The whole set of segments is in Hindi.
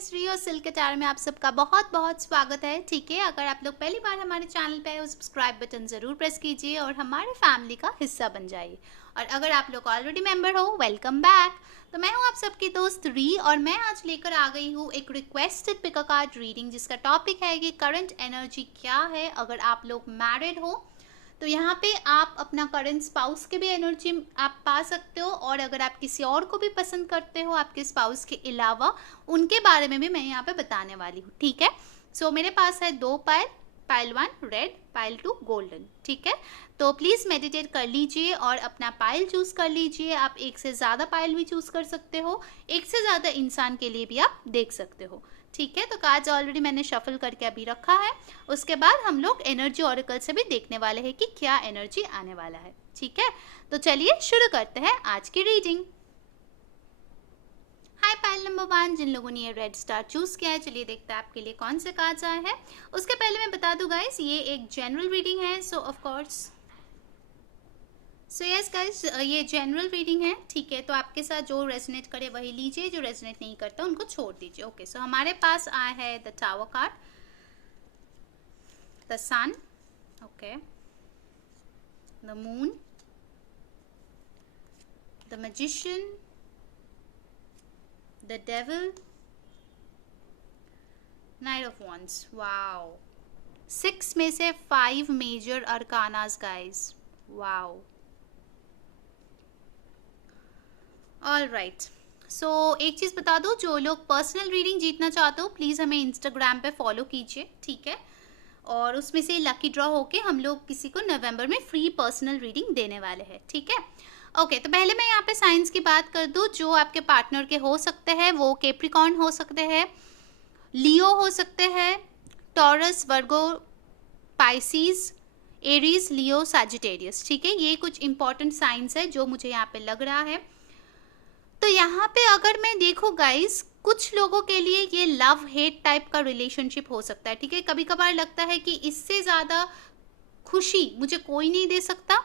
गाइस, रियो सिल्क अटायर में आप सबका बहुत बहुत स्वागत है। ठीक है, अगर आप लोग पहली बार हमारे चैनल पे आए हो, सब्सक्राइब बटन ज़रूर प्रेस कीजिए और हमारे फैमिली का हिस्सा बन जाइए। और अगर आप लोग ऑलरेडी मेंबर हो, वेलकम बैक। तो मैं हूं आप सबकी दोस्त री और मैं आज लेकर आ गई हूं एक requested pick a card reading, जिसका टॉपिक है कि करंट एनर्जी क्या है अगर आप लोग मैरिड हो। तो यहाँ पे आप अपना करंट स्पाउस के भी एनर्जी आप पा सकते हो, और अगर आप किसी और को भी पसंद करते हो आपके स्पाउस के अलावा, उनके बारे में भी मैं यहाँ पे बताने वाली हूँ। ठीक है, सो मेरे पास है 2 पायल, पायल 1 रेड, पायल 2 गोल्डन। ठीक है, तो प्लीज़ मेडिटेट कर लीजिए और अपना पायल चूज़ कर लीजिए। आप एक से ज़्यादा पायल भी चूज़ कर सकते हो, एक से ज़्यादा इंसान के लिए भी आप देख सकते हो। ठीक है, तो कार्ड्स ऑलरेडी मैंने शफल करके अभी रखा है। उसके बाद हम लोग एनर्जी ऑरेकल से भी देखने वाले हैं कि क्या एनर्जी आने वाला है। ठीक है, तो चलिए शुरू करते हैं आज की रीडिंग। हाय पायल नंबर 1, जिन लोगों ने ये रेड स्टार चूज किया है, चलिए देखते हैं आपके लिए कौन से कार्ड्स आए हैं। उसके पहले मैं बता दूं गाइस, ये एक जनरल रीडिंग है, सो ऑफ कोर्स यस गाइस, ये जनरल रीडिंग है। ठीक है, तो आपके साथ जो रेजोनेट करे वही लीजिए, जो रेजोनेट नहीं करता उनको छोड़ दीजिए। ओके, सो हमारे पास आया है the tower card, the sun, okay, the moon, the magician, the devil, knight of wands. Wow, 6 में से 5 major arcanas guys. Wow, all right. So एक चीज़ बता दो, जो लोग पर्सनल रीडिंग जीतना चाहते हो प्लीज़ हमें इंस्टाग्राम पे फॉलो कीजिए। ठीक है, और उसमें से लकी ड्रॉ होके हम लोग किसी को नवंबर में फ्री पर्सनल रीडिंग देने वाले हैं। ठीक है, ओके, तो पहले मैं यहाँ पे साइंस की बात कर दूँ। जो आपके पार्टनर के हो सकते हैं वो कैप्रिकॉर्न हो सकते हैं, लियो हो सकते हैं, टॉरस, वर्गो, पाइसीज, एरीज, लियो, सैजिटेरियस। ठीक है, ये कुछ इंपॉर्टेंट साइंस है जो मुझे यहाँ पे लग रहा है। तो यहाँ पे अगर मैं देखूँ गाइस, कुछ लोगों के लिए ये लव हेट टाइप का रिलेशनशिप हो सकता है। ठीक है, कभी कभार लगता है कि इससे ज़्यादा खुशी मुझे कोई नहीं दे सकता,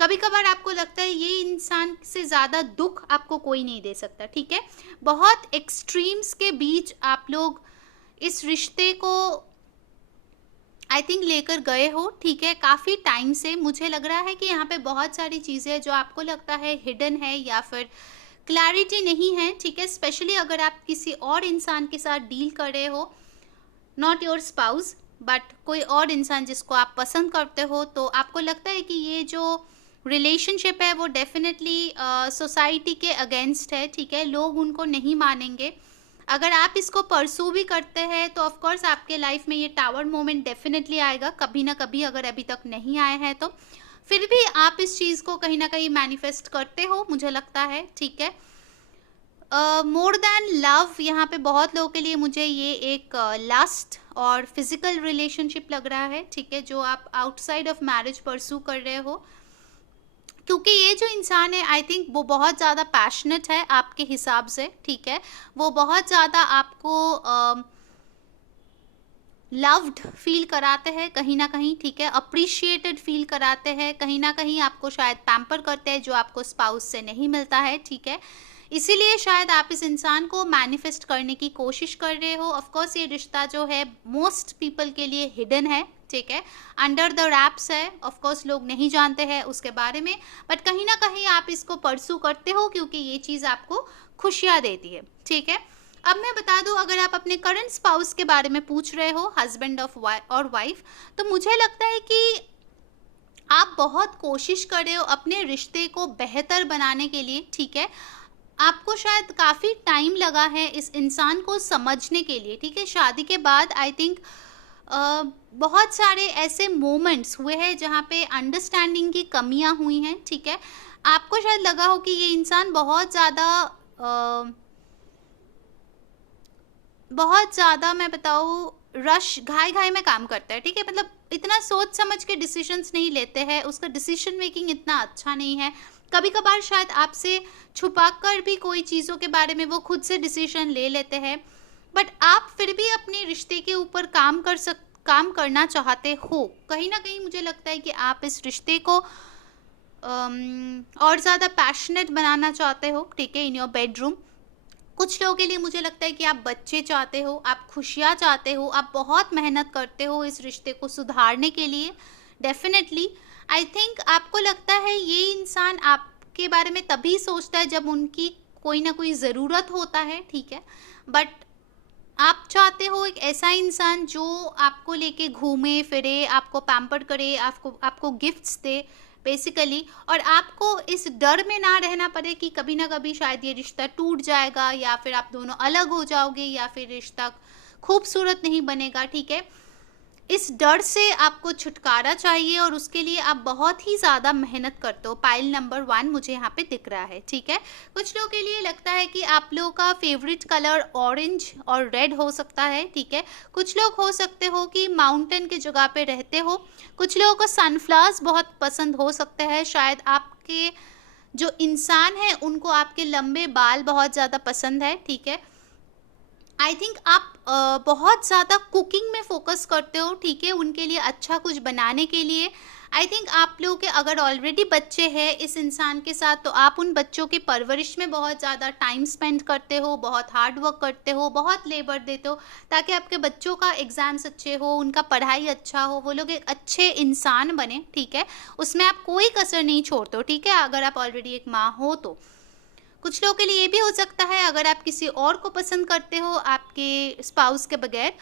कभी कभार आपको लगता है ये इंसान से ज़्यादा दुख आपको कोई नहीं दे सकता। ठीक है, बहुत एक्सट्रीम्स के बीच आप लोग इस रिश्ते को आई थिंक लेकर गए हो। ठीक है, काफ़ी टाइम से मुझे लग रहा है कि यहाँ पे बहुत सारी चीज़ें जो आपको लगता है हिडन है या फिर क्लैरिटी नहीं है। ठीक है, स्पेशली अगर आप किसी और इंसान के साथ डील कर रहे हो, नॉट योर स्पाउस बट कोई और इंसान जिसको आप पसंद करते हो, तो आपको लगता है कि ये जो रिलेशनशिप है वो डेफिनेटली सोसाइटी के अगेंस्ट है। ठीक है, लोग उनको नहीं मानेंगे। अगर आप इसको परसू भी करते हैं तो ऑफ कोर्स आपके लाइफ में ये टावर मोमेंट डेफिनेटली आएगा कभी ना कभी, अगर अभी तक नहीं आए हैं तो फिर भी आप इस चीज़ को कहीं ना कहीं मैनिफेस्ट करते हो, मुझे लगता है। ठीक है, मोर देन लव, यहाँ पे बहुत लोगों के लिए मुझे ये एक लास्ट और फिजिकल रिलेशनशिप लग रहा है। ठीक है, जो आप आउटसाइड ऑफ मैरिज परसू कर रहे हो, क्योंकि ये जो इंसान है आई थिंक वो बहुत ज़्यादा पैशनेट है आपके हिसाब से। ठीक है, वो बहुत ज़्यादा आपको लव्ड फील कराते हैं कहीं ना कहीं। ठीक है, अप्रिशिएटेड फील कराते हैं कहीं ना कहीं, आपको शायद पैम्पर करते हैं जो आपको स्पाउस से नहीं मिलता है। ठीक है, इसीलिए शायद आप इस इंसान को मैनिफेस्ट करने की कोशिश कर रहे हो। ऑफ कोर्स ये रिश्ता जो है मोस्ट पीपल के लिए हिडन है। ठीक है, अंडर द रैप्स है, ऑफ कोर्स लोग नहीं जानते हैं उसके बारे में, बट कहीं ना कहीं आप इसको परसू करते हो क्योंकि ये चीज़ आपको खुशियाँ देती है। ठीक है, अब मैं बता दूं, अगर आप अपने करंट स्पाउस के बारे में पूछ रहे हो, हस्बैंड ऑफ और वाइफ, तो मुझे लगता है कि आप बहुत कोशिश कर रहे हो अपने रिश्ते को बेहतर बनाने के लिए। ठीक है, आपको शायद काफ़ी टाइम लगा है इस इंसान को समझने के लिए। ठीक है, शादी के बाद आई थिंक बहुत सारे ऐसे मोमेंट्स हुए हैं जहाँ पे अंडरस्टैंडिंग की कमियां हुई हैं। ठीक है, आपको शायद लगा हो कि ये इंसान बहुत ज़्यादा मैं बताऊँ रश घाई घाई में काम करता है। ठीक है, मतलब इतना सोच समझ के डिसीजंस नहीं लेते हैं, उसका डिसीजन मेकिंग इतना अच्छा नहीं है। कभी कभार शायद आपसे छुपाकर भी कोई चीज़ों के बारे में वो खुद से डिसीजन ले लेते हैं, बट आप फिर भी अपने रिश्ते के ऊपर काम करना चाहते हो। कहीं ना कहीं मुझे लगता है कि आप इस रिश्ते को और ज़्यादा पैशनेट बनाना चाहते हो। ठीक है, इन योर बेडरूम कुछ लोगों के लिए मुझे लगता है कि आप बच्चे चाहते हो, आप खुशियाँ चाहते हो, आप बहुत मेहनत करते हो इस रिश्ते को सुधारने के लिए। डेफ़िनेटली आई थिंक आपको लगता है ये इंसान आपके बारे में तभी सोचता है जब उनकी कोई ना कोई ज़रूरत होता है, ठीक है? बट आप चाहते हो एक ऐसा इंसान जो आपको लेके घूमे फिरे, आपको पैम्पर करे, आपको आपको गिफ्ट्स दे बेसिकली, और आपको इस डर में ना रहना पड़े कि कभी ना कभी शायद ये रिश्ता टूट जाएगा या फिर आप दोनों अलग हो जाओगे या फिर रिश्ता खूबसूरत नहीं बनेगा, ठीक है? इस डर से आपको छुटकारा चाहिए और उसके लिए आप बहुत ही ज़्यादा मेहनत करते हो। पाइल नंबर 1 मुझे यहाँ पे दिख रहा है, ठीक है? कुछ लोगों के लिए लगता है कि आप लोगों का फ़ेवरेट कलर ऑरेंज और रेड हो सकता है, ठीक है? कुछ लोग हो सकते हो कि माउंटेन की जगह पे रहते हो। कुछ लोगों को सनफ्लावर्स बहुत पसंद हो सकते हैं। शायद आपके जो इंसान हैं उनको आपके लंबे बाल बहुत ज़्यादा पसंद है, ठीक है? आई थिंक आप बहुत ज़्यादा कुकिंग में फ़ोकस करते हो, ठीक है? उनके लिए अच्छा कुछ बनाने के लिए। आई थिंक आप लोगों के अगर ऑलरेडी बच्चे हैं इस इंसान के साथ, तो आप उन बच्चों की परवरिश में बहुत ज़्यादा टाइम स्पेंड करते हो, बहुत हार्ड वर्क करते हो, बहुत लेबर देते हो, ताकि आपके बच्चों का एग्ज़ाम्स अच्छे हो, उनका पढ़ाई अच्छा हो, वो लोग एक अच्छे इंसान बने, ठीक है? उसमें आप कोई कसर नहीं छोड़ते हो, ठीक है? अगर आप ऑलरेडी एक माँ हो तो। कुछ लोगों के लिए ये भी हो सकता है अगर आप किसी और को पसंद करते हो आपके स्पाउस के बगैर,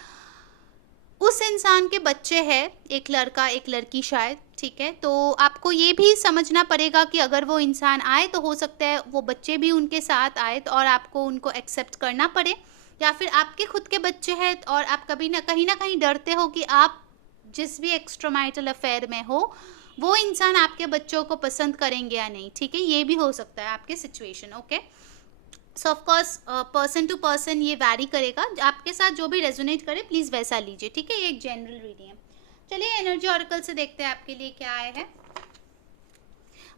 उस इंसान के बच्चे हैं, एक लड़का एक लड़की शायद, ठीक है? तो आपको ये भी समझना पड़ेगा कि अगर वो इंसान आए तो हो सकता है वो बच्चे भी उनके साथ आए, तो और आपको उनको एक्सेप्ट करना पड़े, या फिर आपके खुद के बच्चे हैं और आप कभी ना कहीं डरते हो कि आप जिस भी एक्स्ट्रामैरिटल अफेयर में हो वो इंसान आपके बच्चों को पसंद करेंगे या नहीं, ठीक है? ये भी हो सकता है आपके situation, okay? So of course person to person ये वैरी करेगा, आपके साथ जो भी रेजोनेट करे प्लीज़ वैसा लीजिए, ठीक है? ये एक जनरल रीडिंग है। चलिए एनर्जी ऑरेकल से देखते हैं आपके लिए क्या आया है।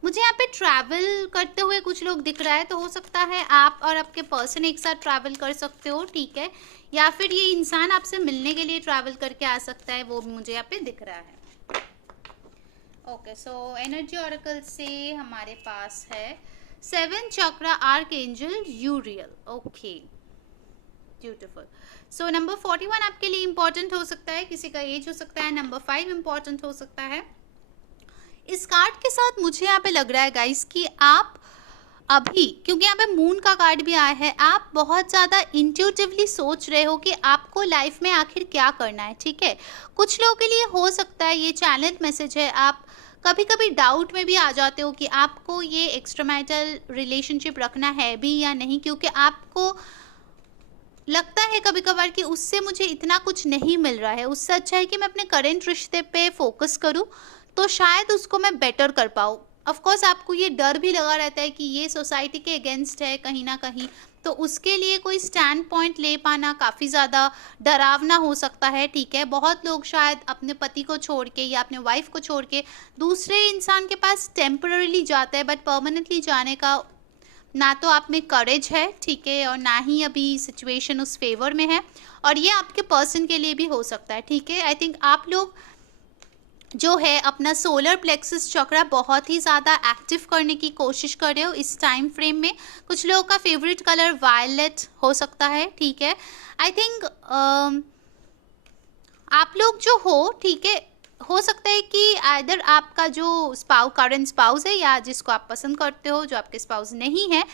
मुझे यहाँ पे ट्रैवल करते हुए कुछ लोग दिख रहा है, तो हो सकता है आप और आपके पर्सन एक साथ ट्रैवल कर सकते हो, ठीक है? या फिर ये इंसान आपसे मिलने के लिए ट्रैवल करके आ सकता है, वो भी मुझे यहाँ पे दिख रहा है। ओके, सो एनर्जी ऑरेकल से हमारे पास है 7 chakra archangel Uriel. Okay, beautiful. So number 41 आपके लिए इंपॉर्टेंट हो सकता है, किसी का एज हो सकता है। नंबर 5 इंपॉर्टेंट हो सकता है। इस कार्ड के साथ मुझे यहाँ पे लग रहा है गाइस कि आप अभी, क्योंकि यहाँ पे मून का कार्ड भी आया है, आप बहुत ज़्यादा इंट्यूटिवली सोच रहे हो कि आपको लाइफ में आखिर क्या करना है, ठीक है? कुछ लोगों के लिए हो सकता है ये चैनल मैसेज है, आप कभी कभी डाउट में भी आ जाते हो कि आपको ये एक्स्ट्रामैरिटल रिलेशनशिप रखना है भी या नहीं, क्योंकि आपको लगता है कभी कभार कि उससे मुझे इतना कुछ नहीं मिल रहा है, उससे अच्छा है कि मैं अपने करेंट रिश्ते पे फोकस करूं, तो शायद उसको मैं बेटर कर पाऊँ। ऑफ कोर्स आपको ये डर भी लगा रहता है कि ये सोसाइटी के अगेंस्ट है कहीं ना कहीं, तो उसके लिए कोई स्टैंड पॉइंट ले पाना काफ़ी ज़्यादा डरावना हो सकता है, ठीक है? बहुत लोग शायद अपने पति को छोड़ के या अपने वाइफ को छोड़ के दूसरे इंसान के पास टेम्पररीली जाते हैं, बट परमानेंटली जाने का ना तो आप में करेज है, ठीक है? और ना ही अभी सिचुएशन उस फेवर में है, और ये आपके पर्सन के लिए भी हो सकता है, ठीक है? आई थिंक आप लोग जो है अपना सोलर प्लेक्सस चक्रा बहुत ही ज़्यादा एक्टिव करने की कोशिश कर रहे हो इस टाइम फ्रेम में। कुछ लोगों का फेवरेट कलर वायलेट हो सकता है, ठीक है? आई थिंक आप लोग जो हो, ठीक है, हो सकता है कि आइदर आपका जो करंट स्पाउस है या जिसको आप पसंद करते हो जो आपके स्पाउस नहीं है,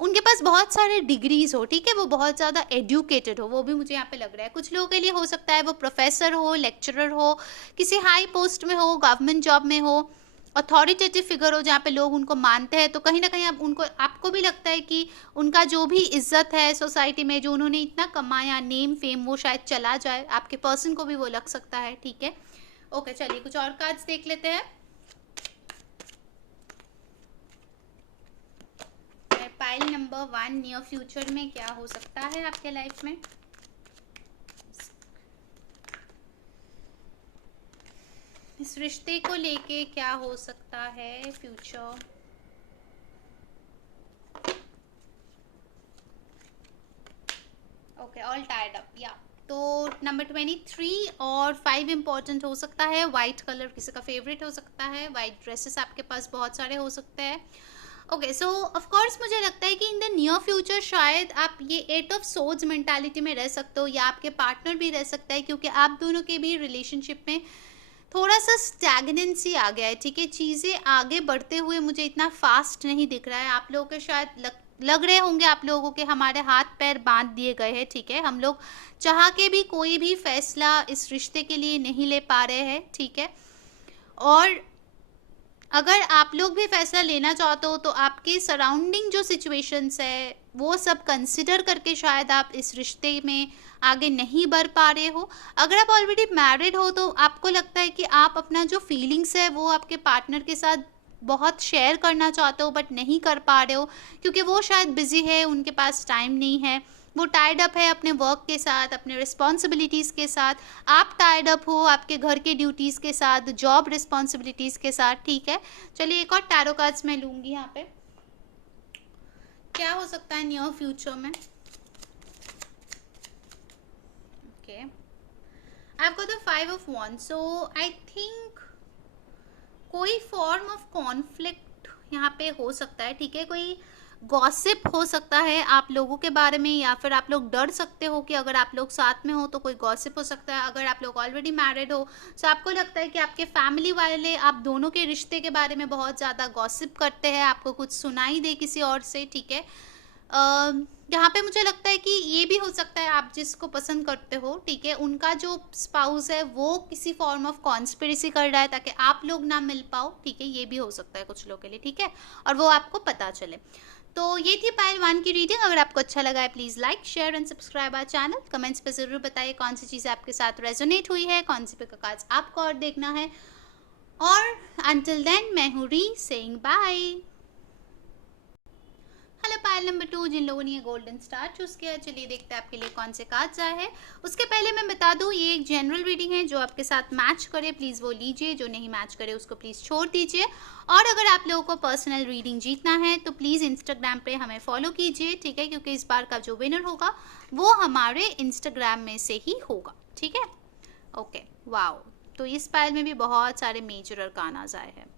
उनके पास बहुत सारे डिग्रीज हो, ठीक है? वो बहुत ज़्यादा एजुकेटेड हो, वो भी मुझे यहाँ पे लग रहा है। कुछ लोगों के लिए हो सकता है वो प्रोफेसर हो, लेक्चरर हो, किसी हाई पोस्ट में हो, गवर्नमेंट जॉब में हो, अथॉरिटेटिव फिगर हो जहाँ पे लोग उनको मानते हैं, तो कहीं ना कहीं आप उनको, आपको भी लगता है कि उनका जो भी इज्जत है सोसाइटी में, जो उन्होंने इतना कमाया, नेम फेम, वो शायद चला जाए। आपके पर्सन को भी वो लग सकता है, ठीक है? ओके, चलिए कुछ और कार्ड्स देख लेते हैं। पाइल नंबर 1, नियर फ्यूचर में क्या हो सकता है आपके लाइफ में? इस रिश्ते को लेके क्या हो सकता है future? Okay, all tired up, या तो नंबर 23 और 5 इंपॉर्टेंट हो सकता है। वाइट कलर किसी का फेवरेट हो सकता है, वाइट ड्रेसेस आपके पास बहुत सारे हो सकते हैं। ओके, सो ऑफ कोर्स मुझे लगता है कि इन द नियर फ्यूचर शायद आप ये 8 ऑफ सोर्ड्स मेंटालिटी में रह सकते हो, या आपके पार्टनर भी रह सकता है, क्योंकि आप दोनों के भी रिलेशनशिप में थोड़ा सा स्टैग्नेंसी आ गया है, ठीक है। चीज़ें आगे बढ़ते हुए मुझे इतना फास्ट नहीं दिख रहा है। आप लोगों के शायद लग रहे होंगे आप लोगों के हमारे हाथ पैर बांध दिए गए हैं, ठीक है। हम लोग चाह के भी कोई भी फैसला इस रिश्ते के लिए नहीं ले पा रहे हैं, ठीक है। और अगर आप लोग भी फैसला लेना चाहते हो तो आपके सराउंडिंग जो सिचुएशंस है वो सब कंसिडर करके शायद आप इस रिश्ते में आगे नहीं बढ़ पा रहे हो। अगर आप ऑलरेडी मैरिड हो तो आपको लगता है कि आप अपना जो फीलिंग्स है वो आपके पार्टनर के साथ बहुत शेयर करना चाहते हो बट नहीं कर पा रहे हो, क्योंकि वो शायद बिजी है, उनके पास टाइम नहीं है, वो टाइड अप है अपने वर्क के साथ, अपने रिस्पॉन्सिबिलिटीज़ के साथ। आप टाइड अप हो आपके घर के ड्यूटीज़ के साथ, जॉब रिस्पॉन्सिबिलिटीज़ के साथ, ठीक है। चलिए एक और टैरो कार्ड्स मैं लूँगी यहाँ पे, क्या हो सकता है नियर फ्यूचर में। Okay, I have got the 5 of wands, so I think कोई फॉर्म ऑफ कॉन्फ्लिक्ट यहाँ पे हो सकता है, ठीक है। कोई गॉसिप हो सकता है आप लोगों के बारे में, या फिर आप लोग डर सकते हो कि अगर आप लोग साथ में हो तो कोई गॉसिप हो सकता है। अगर आप लोग ऑलरेडी मैरिड हो तो आपको लगता है कि आपके फैमिली वाले आप दोनों के रिश्ते के बारे में बहुत ज़्यादा गॉसिप करते हैं, आपको कुछ सुनाई दे किसी और से, ठीक है। यहाँ पे मुझे लगता है कि ये भी हो सकता है आप जिसको पसंद करते हो, ठीक है, उनका जो स्पाउस है वो किसी फॉर्म ऑफ कॉन्स्पिरेसी कर रहा है ताकि आप लोग ना मिल पाओ, ठीक है। ये भी हो सकता है कुछ लोगों के लिए, ठीक है, और वो आपको पता चले। तो ये थी पाइल 1 की रीडिंग। अगर आपको अच्छा लगा है please like share and subscribe our channel. Comments पे ज़रूर बताइए कौन सी चीज़ आपके साथ रेजोनेट हुई है, कौन सी पे कार्ड्स आपको और देखना है। और अंटिल देन मैं हूँ री saying bye. Hello pile number 2, जिन लोगों ने ये गोल्डन स्टार चूज किया, चलिए देखते हैं आपके लिए कौन से कार्ड्स आए हैं। उसके पहले मैं बता दूं ये एक जनरल रीडिंग है, जो आपके साथ मैच करे प्लीज़ वो लीजिए, जो नहीं मैच करे उसको प्लीज़ छोड़ दीजिए। और अगर आप लोगों को पर्सनल रीडिंग जीतना है तो प्लीज़ इंस्टाग्राम पे हमें फॉलो कीजिए, ठीक है, क्योंकि इस बार का जो विनर होगा वो हमारे इंस्टाग्राम में से ही होगा, ठीक है। ओके, वाओ, तो इस पाइल में भी बहुत सारे मेजर अरकानाज आए हैं।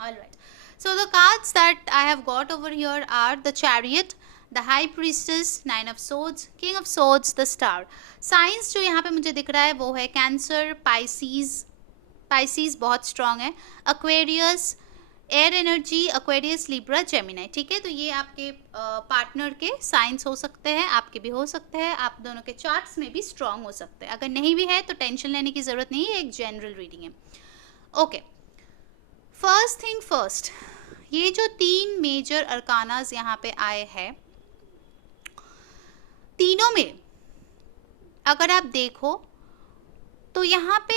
Alright. So the cards that I have got over here are the Chariot, the High Priestess, Nine of Swords, King of Swords, the Star. Signs जो यहाँ पे मुझे दिख रहा है वो है कैंसर, पाइसीज बहुत स्ट्रांग है, Aquarius, air energy, Aquarius, Libra, Gemini, ठीक है। तो ये आपके पार्टनर के साइंस हो सकते हैं, आपके भी हो सकते हैं, आप दोनों के चार्ट्स में भी स्ट्रांग हो सकते हैं। अगर नहीं भी है तो टेंशन लेने की ज़रूरत नहीं है, एक जनरल रीडिंग है। ओके, फर्स्ट थिंग फर्स्ट, ये जो 3 मेजर अरकानाज यहाँ पे आए हैं, तीनों में अगर आप देखो तो यहाँ पे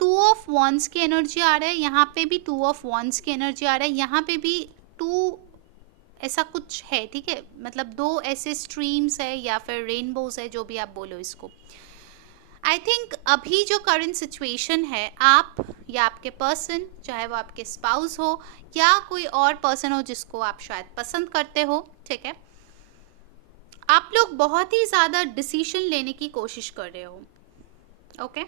2 ऑफ wands की एनर्जी आ रहा है, यहाँ पे भी 2 ऑफ wands की एनर्जी आ रहा है, यहाँ पे भी 2, ऐसा कुछ है, ठीक है। मतलब 2 ऐसे स्ट्रीम्स है या फिर रेनबोज है, जो भी आप बोलो इसको। आई थिंक अभी जो करंट सिचुएशन है, आप या आपके पर्सन, चाहे वो आपके स्पाउस हो या कोई और पर्सन हो जिसको आप शायद पसंद करते हो, ठीक है, आप लोग बहुत ही ज़्यादा डिसीजन लेने की कोशिश कर रहे हो। ओके,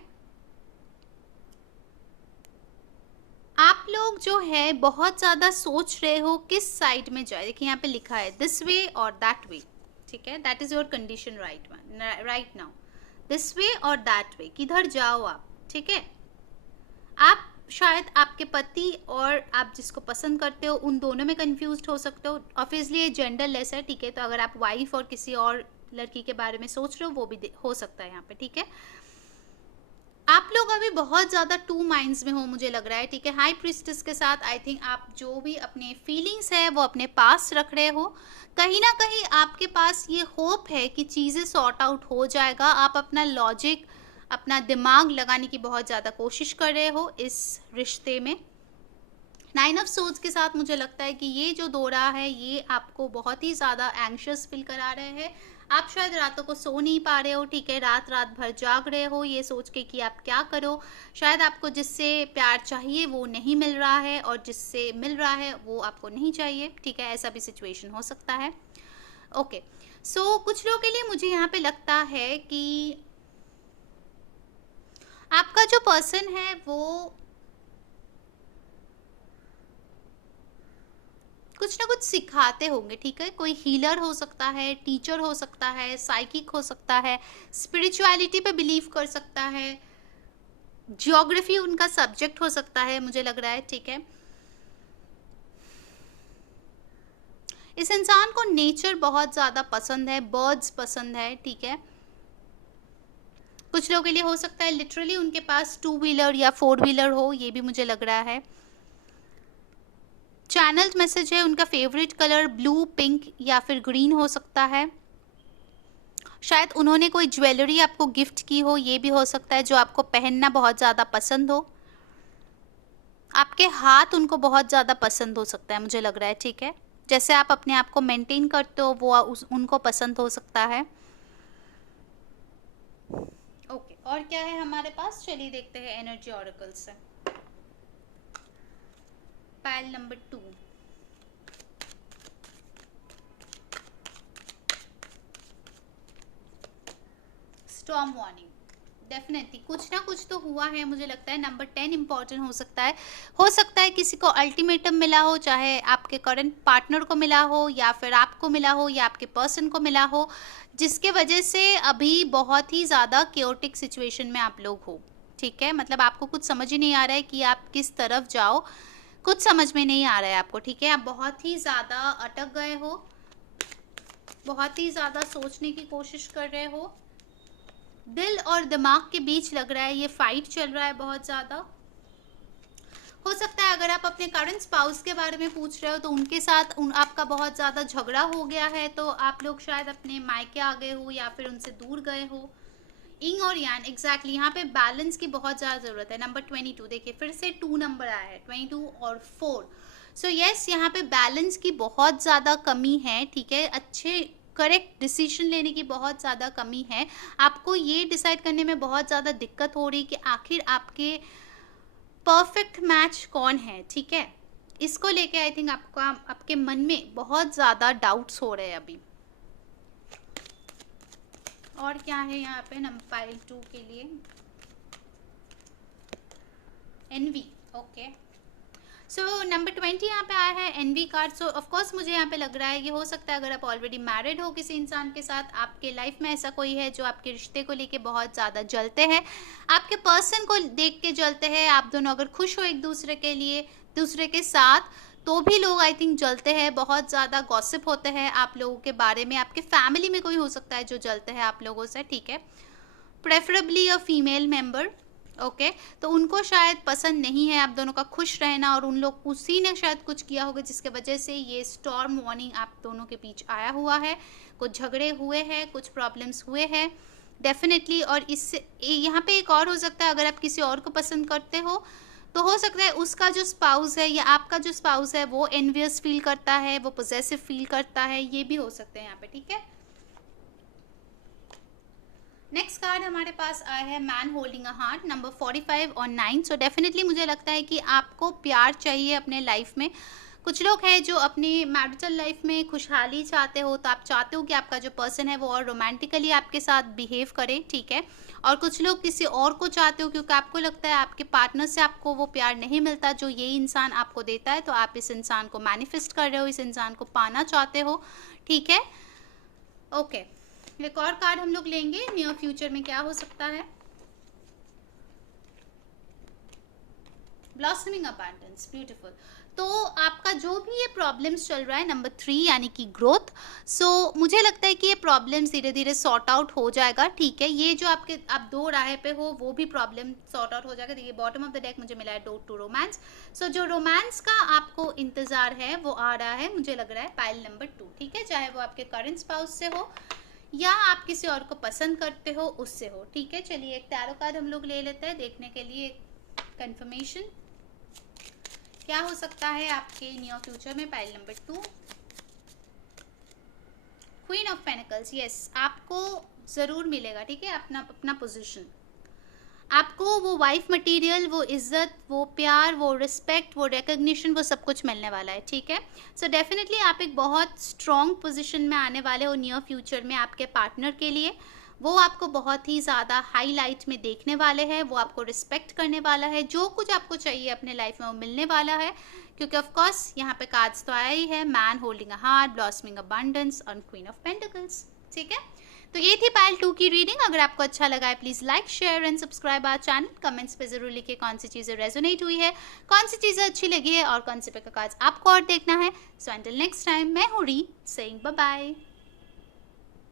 आप लोग जो है बहुत ज़्यादा सोच रहे हो किस साइड में जाए। देखिए यहाँ पे लिखा है दिस वे और दैट वे, ठीक है, that is your condition right now, this way और दैट वे, किधर जाओ आप, ठीक है। आप शायद आपके पति और आप जिसको पसंद करते हो उन दोनों में कंफ्यूज हो सकते हो। ऑब्वियसली ये जेंडर लेस है, ठीक है, तो अगर आप वाइफ और किसी और लड़की के बारे में सोच रहे हो वो भी हो सकता है यहाँ पे, ठीक है। आप लोग अभी बहुत ज़्यादा 2 माइंड्स में हो मुझे लग रहा है, ठीक है। हाई प्रिस्टेस के साथ आई थिंक आप जो भी अपने फीलिंग्स है वो अपने पास रख रहे हो। कहीं ना कहीं आपके पास ये होप है कि चीज़ें सॉर्ट आउट हो जाएगा। आप अपना लॉजिक, अपना दिमाग लगाने की बहुत ज़्यादा कोशिश कर रहे हो इस रिश्ते में। 9 ऑफ सोर्ड्स के साथ मुझे लगता है कि ये जो दौरा है ये आपको बहुत ही ज़्यादा एंग्शियस फील करा रहे हैं। आप शायद रातों को सो नहीं पा रहे हो, ठीक है, रात रात भर जाग रहे हो ये सोच के कि आप क्या करो। शायद आपको जिससे प्यार चाहिए वो नहीं मिल रहा है और जिससे मिल रहा है वो आपको नहीं चाहिए, ठीक है, ऐसा भी सिचुएशन हो सकता है। ओके, सो कुछ लोगों के लिए मुझे यहाँ पे लगता है कि आपका जो पर्सन है वो कुछ ना कुछ सिखाते होंगे, ठीक है। कोई हीलर हो सकता है, टीचर हो सकता है, साइकिक हो सकता है, स्पिरिचुअलिटी पे बिलीव कर सकता है, ज्योग्राफी उनका सब्जेक्ट हो सकता है, मुझे लग रहा है, ठीक है। इस इंसान को नेचर बहुत ज़्यादा पसंद है, बर्ड्स पसंद है, ठीक है। कुछ लोगों के लिए हो सकता है लिटरली उनके पास 2 व्हीलर या 4 व्हीलर हो, ये भी मुझे लग रहा है। चैनल मैसेज है, उनका फेवरेट कलर ब्लू, पिंक या फिर ग्रीन हो सकता है। शायद उन्होंने कोई ज्वेलरी आपको गिफ्ट की हो, ये भी हो सकता है, जो आपको पहनना बहुत ज़्यादा पसंद हो। आपके हाथ उनको बहुत ज़्यादा पसंद हो सकता है, मुझे लग रहा है, ठीक है। जैसे आप अपने आप को मेंटेन करते हो वो उनको पसंद हो सकता है। ओके, और क्या है हमारे पास, चलिए देखते हैं एनर्जी ऑरेकल से। Pile number 2, storm warning. Definitely कुछ ना कुछ तो हुआ है, मुझे लगता है नंबर 10 इंपॉर्टेंट हो सकता है किसी को अल्टीमेटम मिला हो, चाहे आपके करंट पार्टनर को मिला हो या फिर आपको मिला हो या आपके पर्सन को मिला हो, जिसके वजह से अभी बहुत ही ज़्यादा केओटिक सिचुएशन में आप लोग हो, ठीक है। मतलब आपको कुछ समझ ही नहीं आ रहा है कि आप किस तरफ जाओ, कुछ समझ में नहीं आ रहा है आपको, ठीक है। आप बहुत ही ज़्यादा अटक गए हो, बहुत ही ज़्यादा सोचने की कोशिश कर रहे हो, दिल और दिमाग के बीच लग रहा है ये फाइट चल रहा है बहुत ज़्यादा। हो सकता है अगर आप अपने करंट स्पाउस के बारे में पूछ रहे हो तो उनके साथ आपका बहुत ज़्यादा झगड़ा हो गया है, तो आप लोग शायद अपने मायके आ गए हो या फिर उनसे दूर गए हो। इंग और यान, एग्जैक्टली यहाँ पे बैलेंस की बहुत ज़्यादा ज़रूरत है। नंबर 22, देखिए फिर से 2 नंबर आया है, 22 और 4। सो यस, यहाँ पे बैलेंस की बहुत ज़्यादा कमी है, ठीक है। अच्छे करेक्ट डिसीजन लेने की बहुत ज़्यादा कमी है। आपको ये डिसाइड करने में बहुत ज़्यादा दिक्कत हो रही कि आखिर आपके परफेक्ट मैच कौन है, ठीक है। इसको लेके आई थिंक आपके मन में बहुत ज़्यादा डाउट्स हो रहे हैं अभी। और क्या है यहाँ पे नंबर पाइल 2 के लिए, एनवी। ओके, सो नंबर 20 यहाँ पे आया है, एनवी कार्ड। सो ऑफकोर्स मुझे यहाँ पे लग रहा है ये हो सकता है अगर आप ऑलरेडी मैरिड हो किसी इंसान के साथ, आपके लाइफ में ऐसा कोई है जो आपके रिश्ते को लेके बहुत ज़्यादा जलते हैं, आपके पर्सन को देख के जलते हैं। आप दोनों अगर खुश हो एक दूसरे के लिए, दूसरे के साथ, तो भी लोग आई थिंक जलते हैं, बहुत ज़्यादा गॉसिप होते हैं आप लोगों के बारे में। आपके फैमिली में कोई हो सकता है जो जलते हैं आप लोगों से, ठीक है। Preferably a female member, okay. तो उनको शायद पसंद नहीं है आप दोनों का खुश रहना, और उन लोग उसी ने शायद कुछ किया होगा जिसके वजह से ये स्टॉर्म वार्निंग आप दोनों के बीच आया हुआ है। कुछ झगड़े हुए हैं, कुछ प्रॉब्लम्स हुए हैं डेफिनेटली। और इससे यहाँ पे एक और हो सकता है, अगर आप किसी और को पसंद करते हो तो हो सकता है उसका जो स्पाउस है या आपका जो स्पाउस है वो एनवियस फील करता है, वो पोजेसिव फील करता है, ये भी हो सकते हैं यहाँ पे, ठीक है। नेक्स्ट कार्ड हमारे पास आया है man holding a heart, number 45 और 9। सो डेफिनेटली मुझे लगता है कि आपको प्यार चाहिए अपने लाइफ में। कुछ लोग हैं जो अपनी मैरिटल लाइफ में खुशहाली चाहते हो, तो आप चाहते हो कि आपका जो पर्सन है वो और रोमांटिकली आपके साथ बिहेव करे, ठीक है। और कुछ लोग किसी और को चाहते हो क्योंकि आपको लगता है आपके पार्टनर से आपको वो प्यार नहीं मिलता जो ये इंसान आपको देता है, तो आप इस इंसान को मैनिफेस्ट कर रहे हो, इस इंसान को पाना चाहते हो, ठीक है। ओके, एक और कार्ड हम लोग लेंगे, नियर फ्यूचर में क्या हो सकता है। Blossoming abundance, beautiful. तो आपका जो भी ये प्रॉब्लम्स चल रहा है, नंबर 3 यानी कि ग्रोथ, सो मुझे लगता है कि ये प्रॉब्लम्स धीरे धीरे सॉर्ट आउट हो जाएगा, ठीक है। ये जो आप 2 राह पे हो वो भी प्रॉब्लम सॉर्ट आउट हो जाएगा। देखिए बॉटम ऑफ द डेक मुझे मिला है डोर टू रोमांस। सो जो रोमांस का आपको इंतजार है वो आ रहा है, मुझे लग रहा है पाइल नंबर 2, ठीक है। चाहे वो आपके करंट स्पाउस से हो या आप किसी और को पसंद करते हो उससे हो, ठीक है। चलिए एक टैरो कार्ड हम लोग ले लेते हैं देखने के लिए कंफर्मेशन क्या हो सकता है आपके नियर फ्यूचर में। Pile number 2, queen of pentacles. Yes, आपको जरूर मिलेगा, ठीक है, अपना पोजीशन। आपको वो वाइफ मटेरियल, वो इज्जत, वो प्यार, वो रिस्पेक्ट, वो रिकग्निशन, वो सब कुछ मिलने वाला है, ठीक है। सो डेफिनेटली आप एक बहुत स्ट्रॉन्ग पोजीशन में आने वाले हो नियर फ्यूचर में आपके पार्टनर के लिए। वो आपको बहुत ही ज़्यादा हाईलाइट में देखने वाले हैं, वो आपको रिस्पेक्ट करने वाला है, जो कुछ आपको चाहिए अपने लाइफ में वो मिलने वाला है, क्योंकि ऑफ कोर्स यहाँ पे कार्ड्स तो आया ही है, man holding a heart, blossoming abundance और क्वीन ऑफ पेंटिकल्स। ठीक है, तो ये थी पाइल 2 की रीडिंग। अगर आपको अच्छा लगा है please like share and subscribe our channel. Comments पे जरूर लिखिए कौन सी चीजें रेजोनेट हुई है, कौन सी चीजें अच्छी लगी है और कौन से पे कार्ड्स आपको और देखना है। सो अंटिल नेक्स्ट टाइम, मैं हूँ री सेइंग बाय बाय।